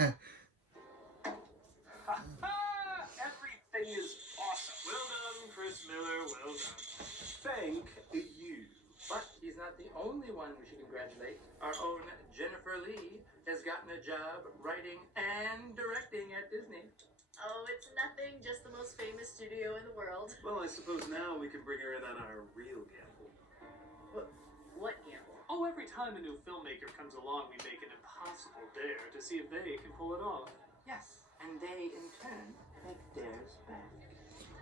Everything is awesome. Well done, Chris Miller, well done. Thank you. But he's not the only one we should congratulate. Our own Jennifer Lee has gotten a job writing and directing at Disney. Oh, it's nothing, just the most famous studio in the world. Well, I suppose now we can bring her in on our real gamble. What gamble? Oh, every time a new filmmaker comes along, we make an impossible dare to see if they can pull it off. Yes, and they in turn make theirs back.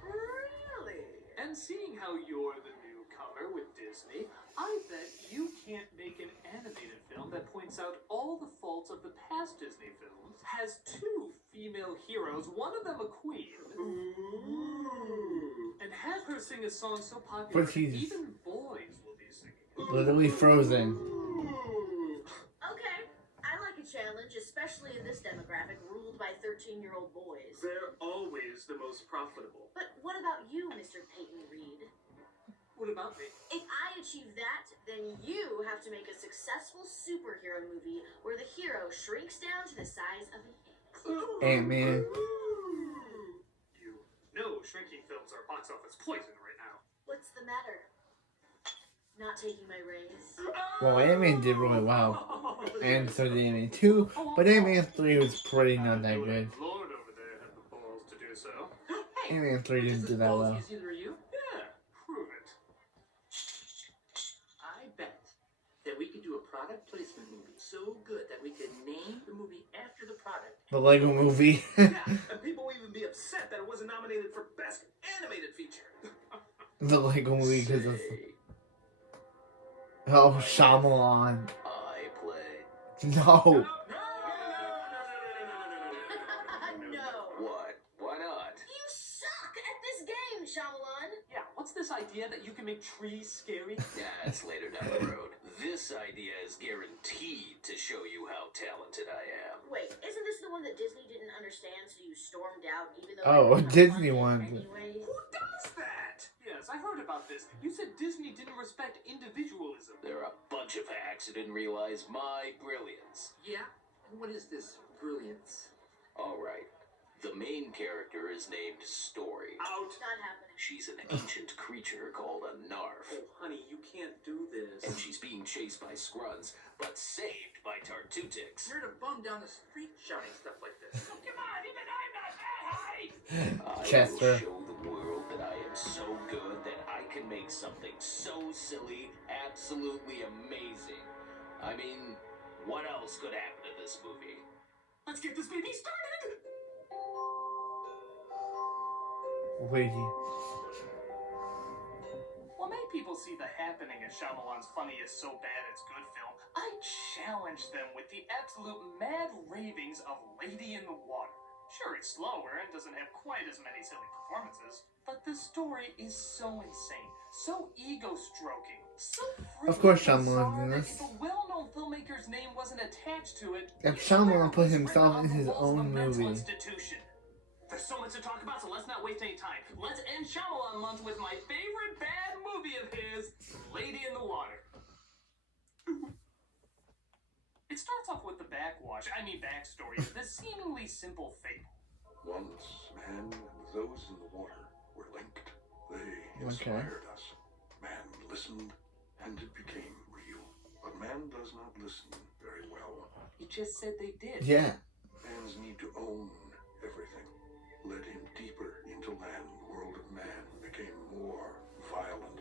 Really? And seeing how you're the newcomer with Disney, I bet you can't make an animated film that points out all the faults of the past Disney films, has two female heroes, one of them a queen, and have her sing a song so popular that even boys will be singing it. Literally Frozen. Okay, I like a challenge, especially in this demographic ruled by 13-year-old boys. They're always the most profitable. But what about you, Mr. Peyton Reed? What about me? If I achieve that, then you have to make a successful superhero movie where the hero shrinks down to the size of an ant. Ant-Man. You know shrinking films are box office poison right now. What's the matter? Not taking my raise? Well, Ant-Man did really well. And so did Ant-Man 2, but Ant-Man 3 was pretty not that good. Lord over there had the balls to do so. Ant-Man 3 didn't do that well. Is either you? Yeah, prove it. I bet that we could do a product placement movie so good that we could name the movie after the product. The Lego Movie. Yeah, and people will even be upset that it wasn't nominated for Best Animated Feature. The Lego Movie because of... Say, Oh, Shyamalan. I play. No. No. What? Why not? You suck at this game, Shyamalan. Yeah, what's this idea that you can make trees scary? Yeah, it's later down the road. This idea is guaranteed to show you how talented I am. Wait, isn't this the one that Disney didn't understand, so you stormed out even though... Oh, they were Disney on one. anyways? Who does that? Yes, I heard about this. You said Disney didn't respect individualism. There are a bunch of hacks who didn't realize my brilliance. Yeah? And what is this brilliance? Alright, the main character is named Story. Out. Not happening. She's an ancient creature called a Narf. Oh, honey, you can't do this. And she's being chased by Scruns, but saved by Tartutix. You're to bum down the street shouting stuff like this. Oh, come on, even I'm not that high. I Chester. will show the world that I am so good that I can make something so silly absolutely amazing. I mean, what else could happen to this movie? Let's get this baby started. Wait. While many people see The Happening as Shyamalan's funniest so bad it's good film, I challenge them with the absolute mad ravings of Lady in the Water. Sure, it's slower and doesn't have quite as many silly performances, but the story is so insane, so ego-stroking, so free. Of course and Shyamalan bizarre did that this. if a well-known filmmaker's name wasn't attached to it, If you'd Shyamalan put swear it was himself written in on the his walls of a own mental movie. institution. There's so much to talk about, so let's not waste any time. Let's end Shyamalan month with my favorite bad movie of his, Lady in the Water. It starts off with the backstory of this seemingly simple fable. Once, man and those in the water were linked. They inspired us. Man listened, and it became real. But man does not listen very well. You just said they did. Yeah. Mans need to own everything. Led him deeper into land. The world of man became more violent.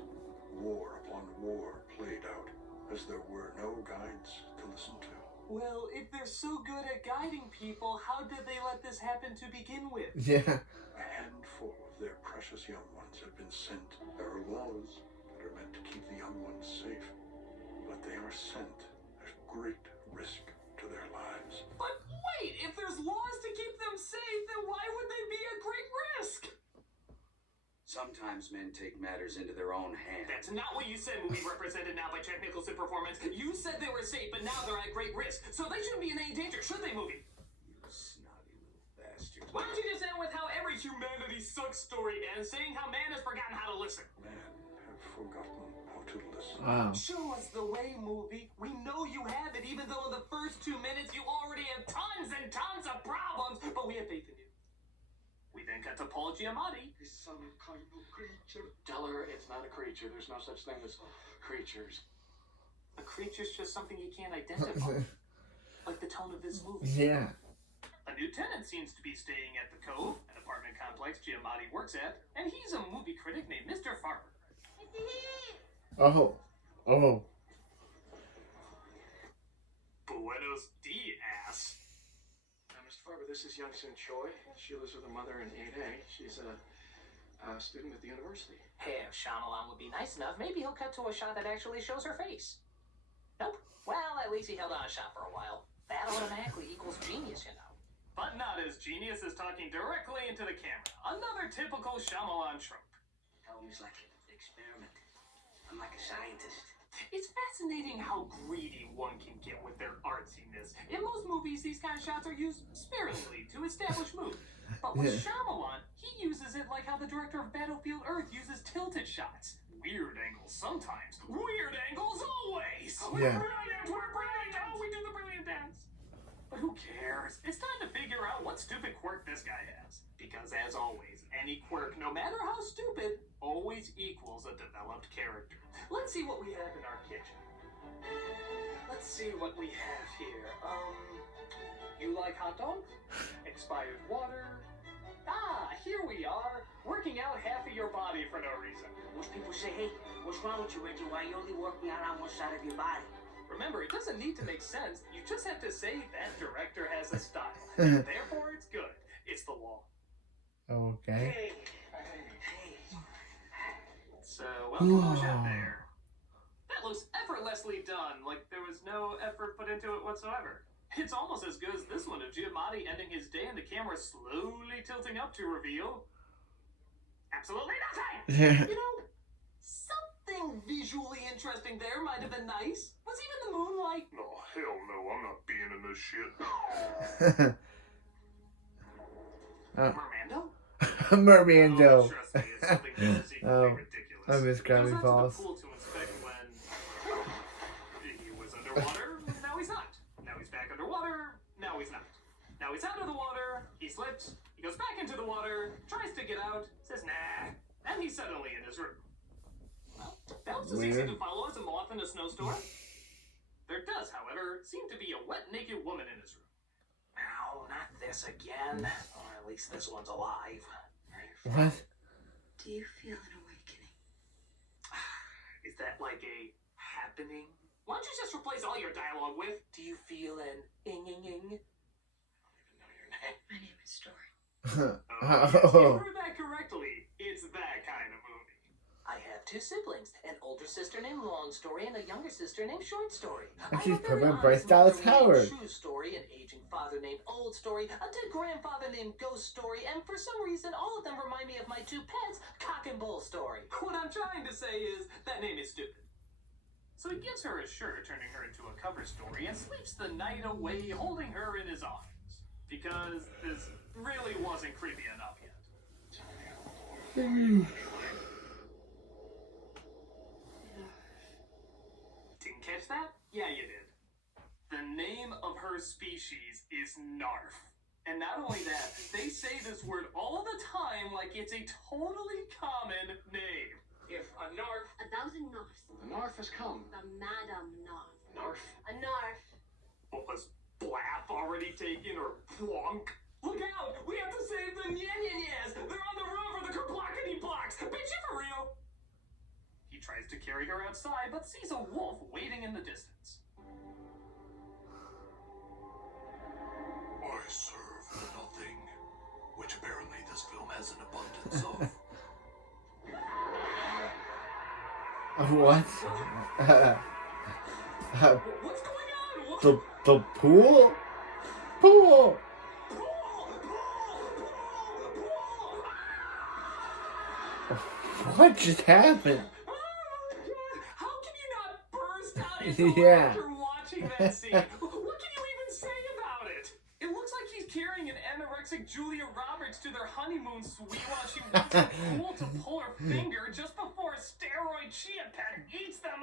War upon war played out, as there were no guides to listen to. Well, if they're so good at guiding people, how did they let this happen to begin with? Yeah. A handful of their precious young ones have been sent. There are laws that are meant to keep the young ones safe, but they are sent at great risk to their lives. But wait, if there's laws to keep them safe, then why would they be at great risk? Sometimes men take matters into their own hands. That's not what you said, movie represented now by Jack Nicholson performance. You said they were safe, but now they're at great risk. So they shouldn't be in any danger, should they, movie? You snotty little bastard. Why don't you just end with how every humanity sucks story ends, saying how man has forgotten how to listen? Men have forgotten how to toothless. Wow. Show us the way, movie. We know you have it, even though in the first 2 minutes you already have tons and tons of problems, but we have faith in you. We then cut to Paul Giamatti. He's some kind of creature. Tell her it's not a creature. There's no such thing as creatures. A creature's just something you can't identify. Like the tone of this movie. Yeah. A new tenant seems to be staying at the Cove, an apartment complex Giamatti works at, and he's a movie critic named Mr. Farber. Oh. Oh. Buenos dias. Mr. Farber, this is Young Sun Choi. She lives with her mother in 8A. She's a student at the university. Hey, if Shyamalan would be nice enough, maybe he'll cut to a shot that actually shows her face. Nope. Well, at least he held on a shot for a while. That automatically equals genius, you know. But not as genius as talking directly into the camera. Another typical Shyamalan trope. Film's like an experiment. I'm like a scientist. It's fascinating how greedy one can get with their artsiness. In most movies, these kind of shots are used sparingly to establish mood. But with Shyamalan, he uses it like how the director of Battlefield Earth uses tilted shots. Weird angles sometimes. Weird angles always! Yeah. We're brilliant! Oh, we do the brilliant dance! But who cares? It's time to figure out what stupid quirk this guy has. Because as always, any quirk, no matter how stupid, always equals a developed character. Let's see what we have in our kitchen. Let's see what we have here. You like hot dogs? Expired water? Ah, here we are, working out half of your body for no reason. Most people say, hey, what's wrong with you, Reggie? Why are you only working out on one side of your body? Remember, it doesn't need to make sense. You just have to say that director has a style. And therefore, it's good. It's the law. Okay. Hey. So, welcome to the shop there. That looks effortlessly done, like there was no effort put into it whatsoever. It's almost as good as this one of Giamatti ending his day and the camera slowly tilting up to reveal absolutely nothing! You know, something visually interesting there might have been nice. Was even the moonlight? Oh, hell no, I'm not being in this shit. Mermando? Mermando. Trust me, it's something just as equally ridiculous. I miss He Gravity goes out Falls. to the pool to inspect when he was underwater, now he's not. Now he's back underwater, now he's not. Now he's out of the water, he slipped, he goes back into the water, tries to get out, says nah, and he's suddenly in his room. Well, that was as easy Weird. to follow as a moth in a snowstorm. There does, however, seem to be a wet, naked woman in his room. Ow, not this again. Or at least this one's alive. What? Do you feel an awakening? Is that like a happening? Why don't you just replace all your dialogue with, do you feel an ing-ing-ing? My name is Story. Yes, you heard that correctly. It's that kind of movie. I have two siblings, an older sister named Long Story and a younger sister named Short Story. And I she's have a very played by Bryce honest Dallas mother named Howard. True Story, an aging father named Old Story, a dead grandfather named Ghost Story, and for some reason all of them remind me of my two pets, Cock and Bull Story. What I'm trying to say is, that name is stupid. So he gives her a shirt, turning her into a cover story, and sleeps the night away, holding her in his arms. Because this really wasn't creepy enough yet. Didn't catch that? Yeah, you did. The name of her species is Narf. And not only that, they say this word all the time like it's a totally common name. If a narf, About a Narf. the narf has come. The Madam Narf. Narf. A Narf. Was Blaff already taken or plonk? Look out! We have to save the Nyanyanyas! They're on the roof of the Kerplockety blocks! Bitch, you for real? He tries to carry her outside, but sees a wolf waiting in the distance. I serve nothing, which apparently this film has an abundance of. What? What's going on? What? The pool? Pool! What just happened? How can you not burst out into Yeah. laughter watching that scene? What can you even say about it? It looks like he's carrying an anorexic Julia Roberts to their honeymoon suite while she waits in the pool to pull her finger just before a steroid chia pet eats them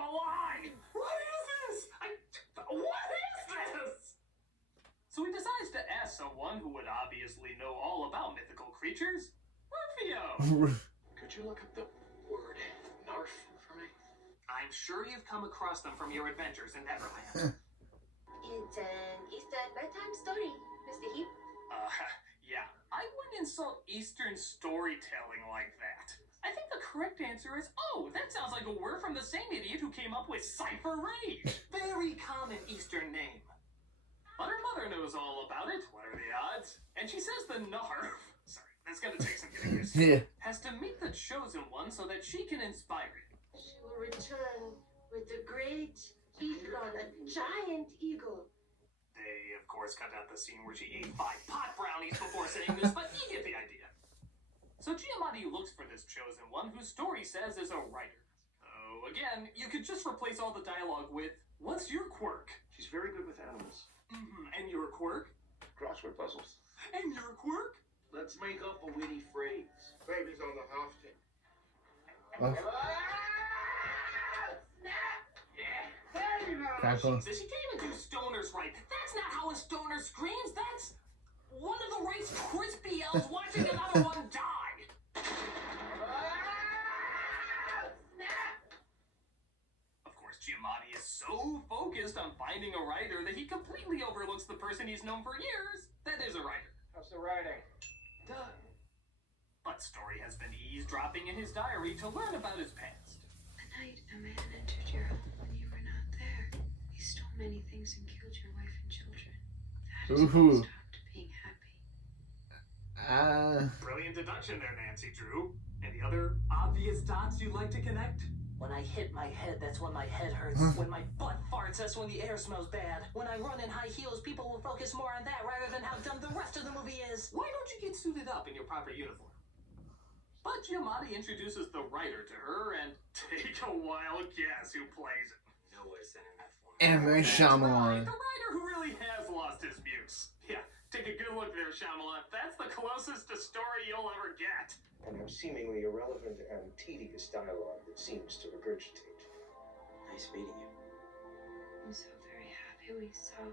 So he decides to ask someone who would obviously know all about mythical creatures, Rufio. Could you look up the word narf for me? I'm sure you've come across them from your adventures in Neverland. It's an Eastern bedtime story, Mr. Heap. Yeah, I wouldn't insult Eastern storytelling like that. I think the correct answer is, oh, that sounds like a word from the same idiot who came up with Cypher Rage. Very common Eastern name. But her mother knows all about it. What are the odds? And she says the Narf, sorry, that's gonna take some getting used to, has to meet the chosen one so that she can inspire it. She will return with a great eagle, a giant eagle. They, of course, cut out the scene where she ate 5 pot brownies before saying this, but you get the idea. So Giamatti looks for this chosen one whose story says is a writer. So again, you could just replace all the dialogue with, what's your quirk? She's very good with animals. And your quirk? Crossword puzzles. And your quirk? Let's make up a witty phrase. Baby's on the house team. Crackle. Jesus, you can't even do stoners right. That's not how a stoner screams. That's one of the Rice Krispie elves watching another one die. Of course, Giamatti is so focused on finding a writer that he completely overlooks the person he's known for years that is a writer. How's the writing? Duh. But Story has been eavesdropping in his diary to learn about his past. One night, a man entered your home when you were not there. He stole many things and killed your wife and children. That is when you stopped being happy. Brilliant deduction there, Nancy Drew. Any other obvious dots you'd like to connect? When I hit my head, that's when my head hurts. When my butt farts, that's when the air smells bad. When I run in high heels, people will focus more on that rather than how dumb the rest of the movie is. Why don't you get suited up in your proper uniform? But Giamatti introduces the writer to her, and take a wild guess who plays it. No way sending that for M. Night Shyamalan. The writer who really has lost his muse. Yeah, take a good look there, Shyamalan. That's the closest to Story you'll ever get. And her seemingly irrelevant and tedious dialogue that seems to regurgitate. Nice meeting you. I'm so very happy we saw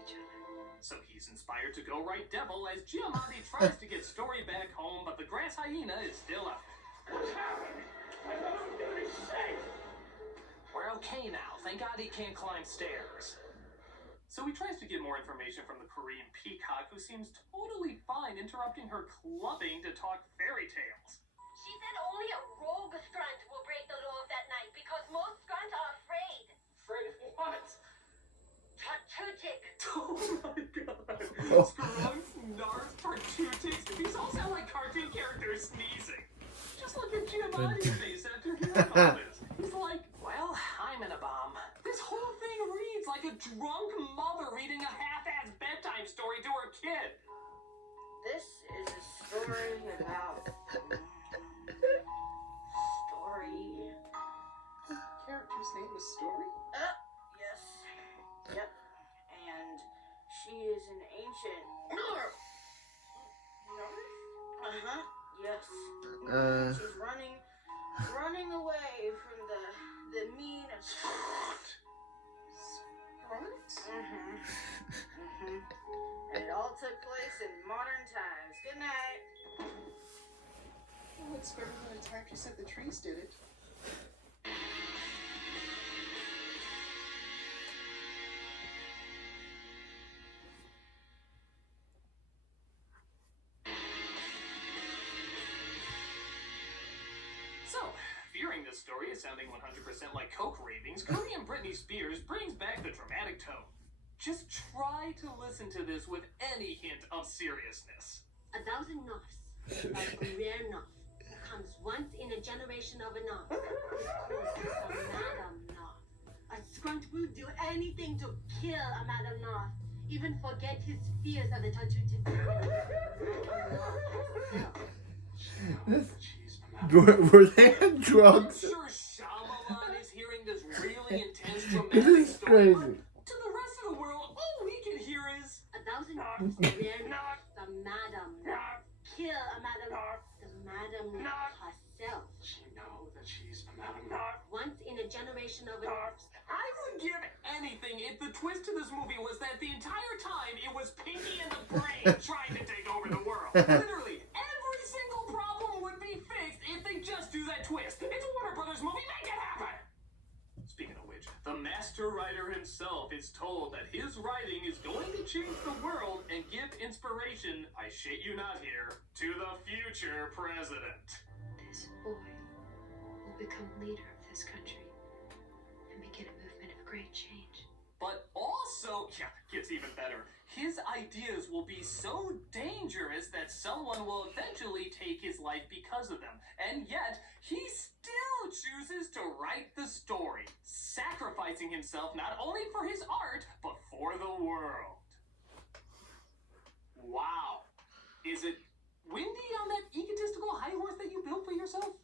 each other. So he's inspired to go write Devil as Giamatti tries to get Story back home, but the grass hyena is still out there. What's happening? I thought it was gonna be safe. We're okay now. Thank God he can't climb stairs. So he tries to get more information from the Korean peacock, who seems totally fine interrupting her clubbing to talk fairy tales. She said only a rogue scrunt will break the law of that night because most scrunts are afraid. Afraid of what? Tatutic. Oh my god. Scrunts, Narf, Tartutics, these all sound like cartoon characters sneezing. Just look at Giamatti's face after hearing all this. He's like, Well, I'm in a bomb. this whole thing reads like a drunk mother reading a half-assed bedtime story to her kid. This is a story about Story. Character's name is Story? Yes. Yep. And she is an ancient Narf. Uh-huh. Yes. She's running away from the mean What? And it all took place in modern times. Good night. Well, it's better than it's hard. You said the trees did it. So, fearing this story is sounding 100% like coke ravings, Korean Britney Spears brings back the dramatic tone. Just try to listen to this with any hint of seriousness. 1,000 Narfs, like a rare Narf, comes once in a generation of a Narf. It's called a Madam Narf. A scrunt will do anything to kill a Madam Narf, even forget his fears of the Tatutic. Were they on drugs? I'm sure Shyamalan is hearing this really intense This dramatic is story, crazy. but to the rest of the world, all we can hear is 1,000 Narfs, a rare Narf, the Madam Narf. Kill a Madam Narf, the Madam Narf herself. You know that she's the Madam Narf. Once in a generation of a Narf. I would give anything, if the twist to this movie was that the entire time it was Pinky and the Brain trying to take over the world. Literally, every single problem would be fixed if they just do that twist. It's a Warner Brothers movie, make it happen! Speaking of which, the master writer himself is told that his writing is going to change the world and give inspiration, I shit you not here, to the future president. This boy will become leader of this country and begin a movement of great change. But also, yeah, gets even better. His ideas will be so dangerous that someone will eventually take his life because of them. And yet, he still chooses to write the story, sacrificing himself not only for his art, but for the world. Wow. Is it windy on that egotistical high horse that you built for yourself?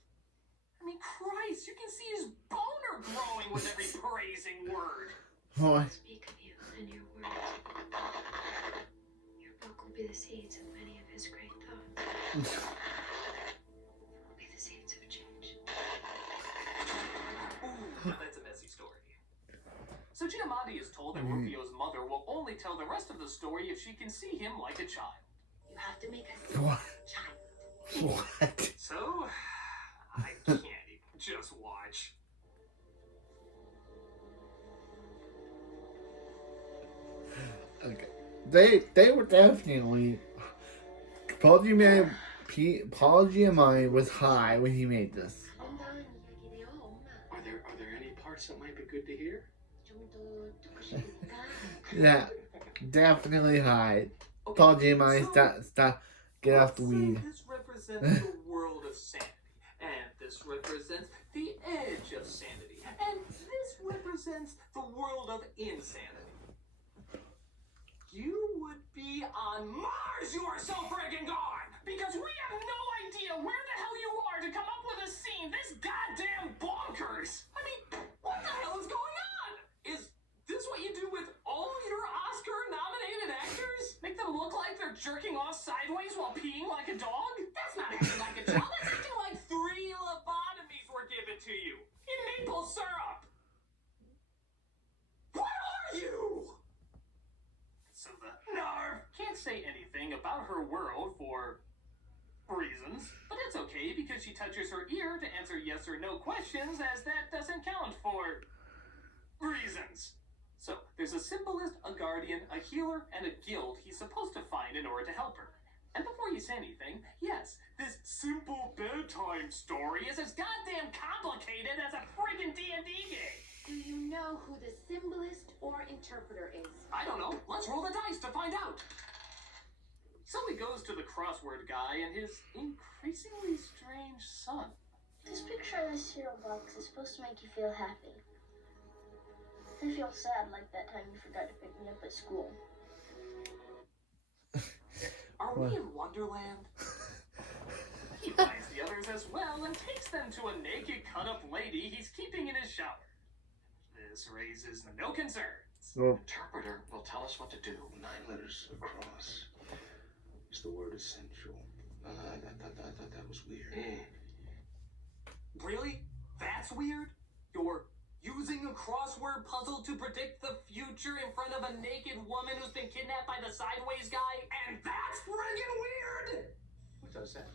I mean, Christ, you can see his boner growing with every praising word. Boy. Speak of you and your words. Your book will be the seeds of many of his great thoughts. Will be the seeds of change. Ooh, that's a messy story. So Giamatti is told that Rufio's mother will only tell the rest of the story if she can see him like a child. You have to make us What? child. What? So, I can't even just watch. Okay. They were definitely Paul Giamatti was high when he made this. Are there any parts that might be good to hear? Yeah, definitely high. Paul Giamatti, stop, get off the weed. This represents the world of sanity, and this represents the edge of sanity, and this represents the world of insanity. You would be on Mars, you are so friggin' gone! Because we have no idea where the hell you are to come up with a scene this goddamn bonkers! I mean, what the hell is going on? Is this what you do with all your Oscar-nominated actors? Make them look like they're jerking off sideways while peeing like a dog? That's not acting like a child, that's acting like 3 lobotomies were given to you in maple syrup! What are you? So the Narv can't say anything about her world for reasons, but it's okay because she touches her ear to answer yes or no questions, as that doesn't count for reasons. So there's a symbolist, a guardian, a healer, and a guild he's supposed to find in order to help her. And before you say anything, yes, this simple bedtime story is as goddamn complicated as a friggin' D&D game. Do you know who the symbolist or interpreter is? I don't know. Let's roll the dice to find out. So he goes to the crossword guy and his increasingly strange son. This picture in this cereal box is supposed to make you feel happy. I feel sad like that time you forgot to pick me up at school. Are we in Wonderland? He finds the others as well and takes them to a naked cut-up lady he's keeping in his shower. This raises no concerns. The interpreter will tell us what to do. 9 letters across is the word essential. I thought that was weird. Really? That's weird? You're using a crossword puzzle to predict the future in front of a naked woman who's been kidnapped by the sideways guy? And that's friggin' weird! Who does that?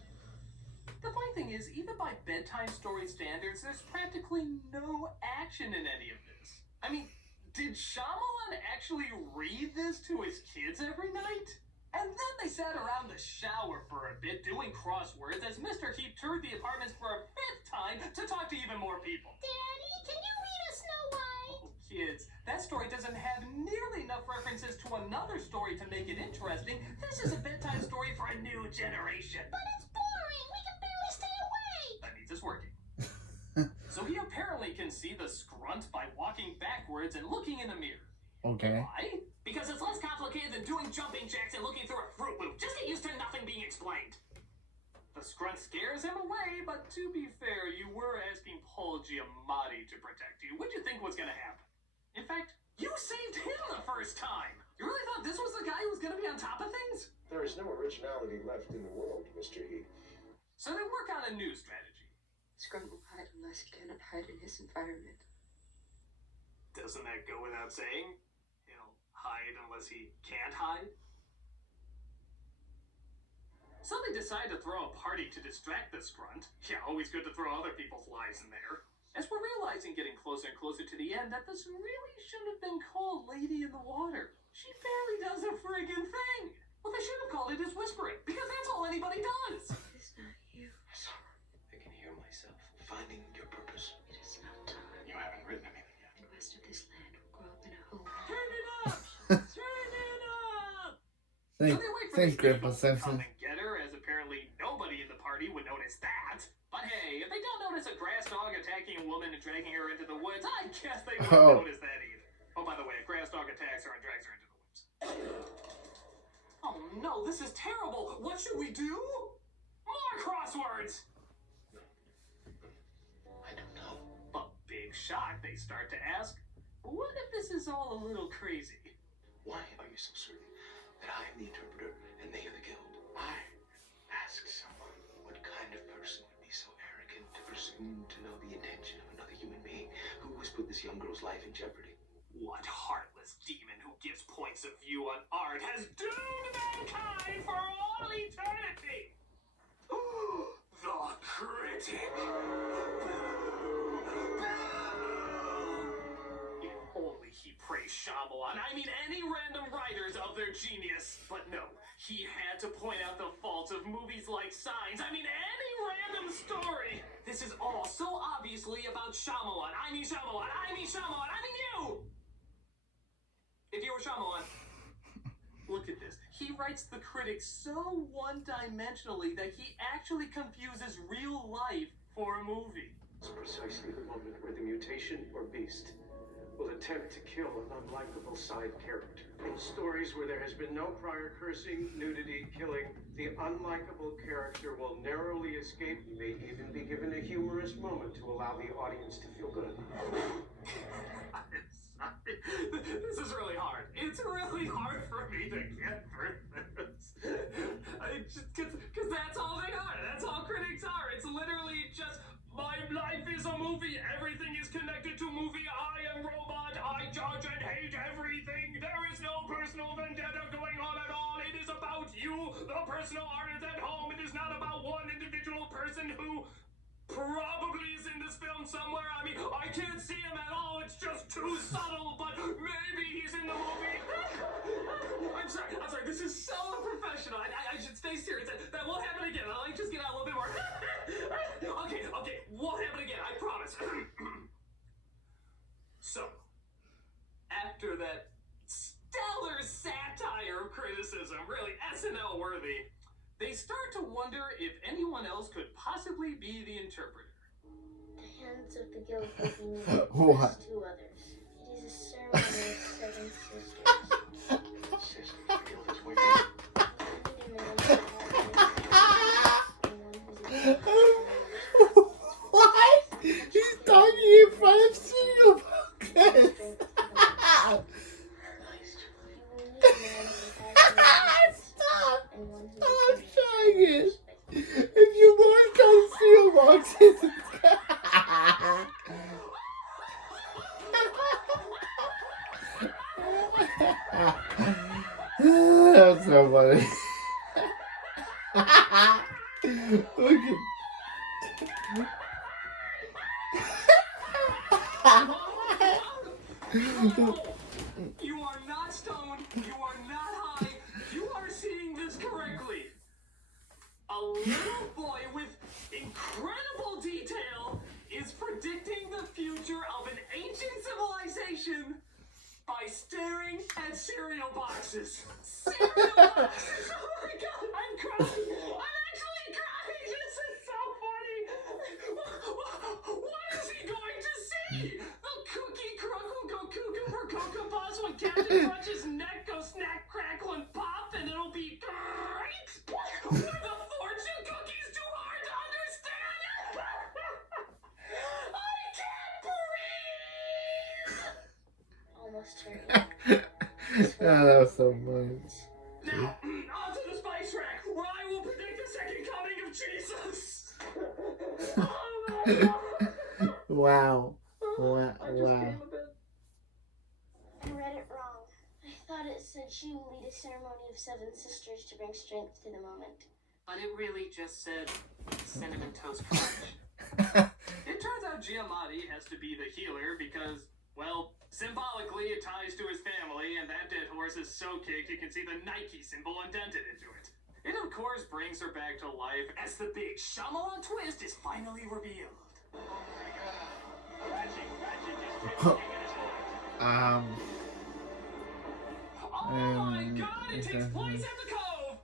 The funny thing is, even by bedtime story standards, there's practically no action in any of this. I mean, did Shyamalan actually read this to his kids every night? And then they sat around the shower for a bit doing crosswords as Mr. Heap toured the apartments for a 5th time to talk to even more people. Daddy, can you read us Snow White? Oh, kids, that story doesn't have nearly enough references to another story to make it interesting. This is a bedtime story for a new generation. But it's boring. We can barely stay awake. That means it's working. So he apparently can see the scrunt by walking backwards and looking in the mirror. Okay. Why? Because it's less complicated than doing jumping jacks and looking through a Fruit Loop. Just get used to nothing being explained. The scrunt scares him away, but to be fair, you were asking Paul Giamatti to protect you. What'd you think was gonna happen? In fact, you saved him the first time! You really thought this was the guy who was gonna be on top of things? There is no originality left in the world, Mr. Heath. So they work on a new strategy. Scrum will hide unless he cannot hide in his environment. Doesn't that go without saying? He'll hide unless he can't hide. So they decide to throw a party to distract the Scrunt. Yeah, always good to throw other people's lives in there. As we're realizing getting closer and closer to the end that this really shouldn't have been called Lady in the Water. She barely does a friggin' thing. What they should have called it is Whispering, because that's all anybody does. It's not you. I can hear myself finding your purpose. It is not time. You haven't written anything yet. The rest of this land will grow up in a home. Turn it up! Turn it up! Thanks, Grandpa Simpson. Come and get her, as apparently nobody in the party would notice that. But hey, if they don't notice a grass dog attacking a woman and dragging her into the woods, I guess they wouldn't notice that either. Oh, by the way, a grass dog attacks her and drags her into the woods. Oh no, this is terrible! What should we do? More crosswords! I don't know. But big shock, they start to ask, what if this is all a little crazy? Why are you so certain that I am the interpreter and they are the guild? I asked someone what kind of person would be so arrogant to presume to know the intention of another human being who has put this young girl's life in jeopardy. What heartless demon who gives points of view on art has doomed mankind for all eternity? The critic! If only he praised Shyamalan, I mean any random writers of their genius. But no, he had to point out the faults of movies like Signs, I mean any random story. This is all so obviously about Shyamalan. I mean Shyamalan, I mean Shyamalan, I mean you! If you were Shyamalan, look at this. He writes the critic so one-dimensionally that he actually confuses real life for a movie. It's precisely the moment where the mutation or beast will attempt to kill an unlikable side character. In stories where there has been no prior cursing, nudity, killing, the unlikable character will narrowly escape. He may even be given a humorous moment to allow the audience to feel good. This is really hard. It's really hard for me to get through this. Because that's all they are. That's all critics are. It's literally just, my life is a movie. Everything is connected to movie. I am robot. I judge and hate everything. There is no personal vendetta going on at all. It is about you, the personal artist at home. It is not about one individual person who probably is in this film somewhere. I mean, I can't see him at all. It's just too subtle, but maybe he's in the movie. I'm sorry. This is so unprofessional. I should stay serious. That won't happen again. I'll just get out a little bit more. Okay. Won't happen again. I promise. So, after that stellar satire criticism, really SNL worthy, they start to wonder if anyone else could possibly be the interpreter. The hands of the guild will be needed What? as two others. It is a ceremony of seven sisters. Sisters, the guild is waiting. What? He's talking in front of studio focus. Stop trying it. If you work on steel boxes, that's so funny. Look at. You are not stoned. You are not high. You are seeing this correctly. A little boy with incredible detail is predicting the future of an ancient civilization by staring at cereal boxes. Cereal boxes! Oh my god, I'm crying! I'm actually crying! This is so funny! What is he going to see? The cookie crook will go cuckoo for Cocoa Puffs when Captain Crunch's neck goes snack, crackle, and pop, and it'll be great! Were the fortune cookies too hard to understand? I can't breathe! Almost turned. Oh, that was so funny. Now, on to the spice rack, where I will predict the second coming of Jesus! Oh my god! Wow. I just came a bit I read it wrong. I thought it said she will lead a ceremony of 7 sisters to bring strength to the moment. But it really just said Cinnamon Toast Crunch. It turns out Giamatti has to be the healer because, well, symbolically it ties to his family, and that dead horse is so kicked you can see the Nike symbol indented into it. It of course brings her back to life as the big Shyamalan twist is finally revealed. Oh my god. Oh my god, it takes place at the Cove!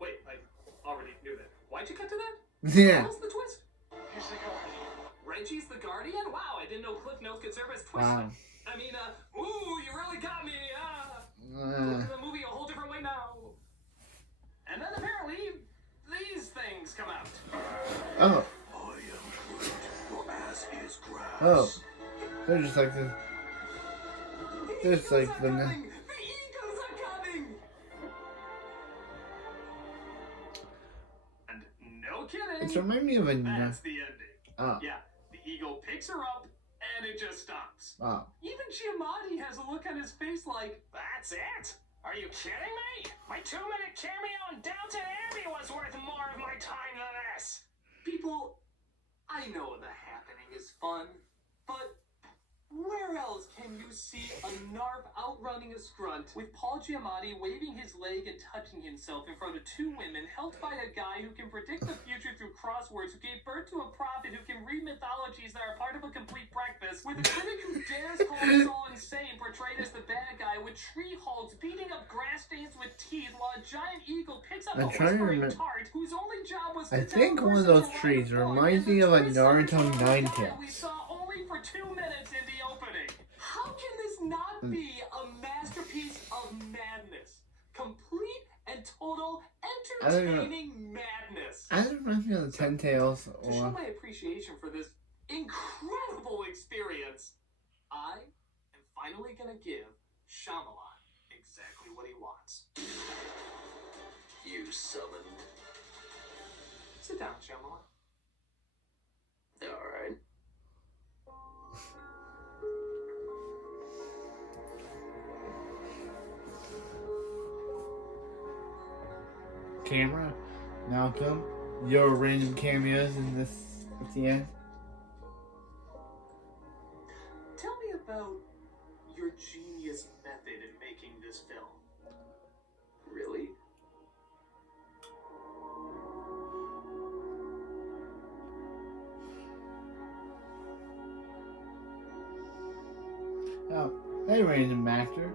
Wait, I already knew that. Why'd you cut to that? Yeah. What's the twist? Here's the Guardian. Reggie's the Guardian? Wow, I didn't know Cliff Notes could serve as twist. Wow. I mean, ooh, you really got me. Look at the movie a whole different way now. And then apparently, these things come out. Oh. I am Groot. Your ass is grass. Oh. They're just like the. They're just like the. The Eagles are coming! And no kidding. It's reminding me of a. That's the ending. Oh. Yeah, the eagle picks her up, and it just stops. Oh. Even Giamatti has a look on his face like, that's it? Are you kidding me? My 2-minute cameo in Downton Abbey was worth more of my time than this. People, I know The Happening is fun, but where else can you see a narp outrunning a scrunt with Paul Giamatti waving his leg and touching himself in front of 2 women helped by a guy who can predict the future through crosswords, who gave birth to a prophet who can read mythologies that are part of a complete breakfast, with a critic who dares call us all insane portrayed as the bad guy, with tree hogs beating up grass stains with teeth while a giant eagle picks up a whispering tart whose only job was to I think one of those trees reminds me of a Naruto Ninetales. we saw only for 2 minutes in the opening. How can this not be a masterpiece of madness? Complete and total entertaining madness. I don't remember the 10 Tails To show or. my appreciation for this incredible experience, I am finally gonna give Shyamalan exactly what he wants. You summoned. Sit down, Shyamalan. Alright. Camera, Malcolm, your random cameos in this at the end. Tell me about your genius method in making this film. Really? Oh, hey, random actor.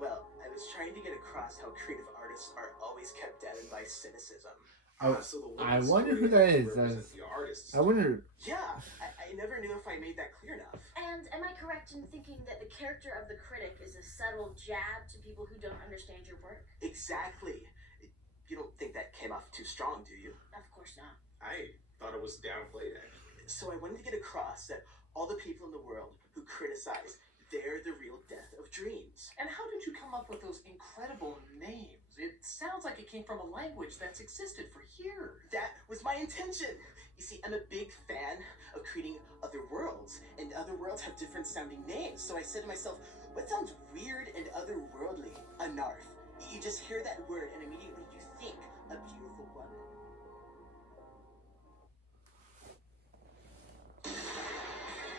Well, I was trying to get across how creative artists are always kept down by cynicism. Oh, So the I women's wonder who story that is. represents the artists. I wonder. Yeah, I never knew if I made that clear enough. And am I correct in thinking that the character of the critic is a subtle jab to people who don't understand your work? Exactly. You don't think that came off too strong, do you? Of course not. I thought it was downplayed, actually. So I wanted to get across that all the people in the world who criticize, they're the real death of dreams. And how did you come up with those incredible names? It sounds like it came from a language that's existed for years. That was my intention. You see, I'm a big fan of creating other worlds, and other worlds have different sounding names. So I said to myself, what sounds weird and otherworldly? A narf. You just hear that word, and immediately you think a beautiful woman.